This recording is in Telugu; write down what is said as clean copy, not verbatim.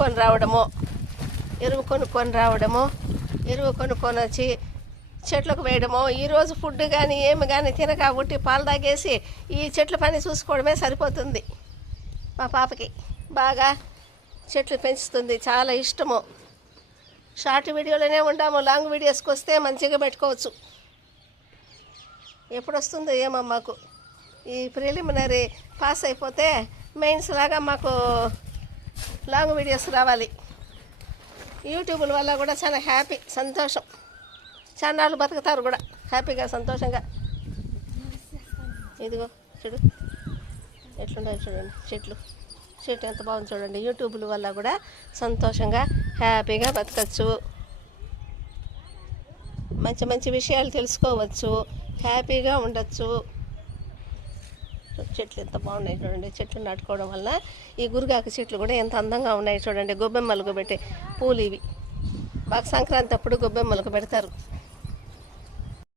కొనుక్కొని రావడము, ఎరువు కొనుక్కొని వచ్చి చెట్లకు వేయడము. ఈరోజు ఫుడ్ కానీ ఏమి కానీ తినక ఉట్టి పాలు తాగేసి ఈ చెట్ల పని చూసుకోవడమే సరిపోతుంది. మా పాపకి బాగా చెట్లు పెంచుతుంది, చాలా ఇష్టము. షార్ట్ వీడియోలోనే ఉంటాము, లాంగ్ వీడియోస్కి వస్తే మంచిగా పెట్టుకోవచ్చు. ఎప్పుడు వస్తుందో ఏమో మాకు ఈ ప్రిలిమినరీ పాస్ అయిపోతే మెయిన్స్ లాగా మాకు లాంగ్ వీడియోస్ రావాలి. యూట్యూబ్ల వల్ల కూడా చాలా హ్యాపీ, సంతోషం. ఛానళ్ళు బతుకుతారు కూడా హ్యాపీగా, సంతోషంగా. ఇదిగో చూడు ఎట్లుంటాయి చూడండి చెట్లు ఎంత బాగుంది చూడండి. యూట్యూబ్ల వల్ల కూడా సంతోషంగా హ్యాపీగా బతకచ్చు, మంచి మంచి విషయాలు తెలుసుకోవచ్చు, హ్యాపీగా ఉండొచ్చు. చెట్లు ఎంత బాగున్నాయి చూడండి. చెట్లు నాటుకోవడం వల్ల ఈ గురిగాకు చెట్లు కూడా ఎంత అందంగా ఉన్నాయి చూడండి. గొబ్బెమ్మలకు పెట్టే పూలు ఇవి. బాగా సంక్రాంతి అప్పుడు గొబ్బెమ్మలకు పెడతారు.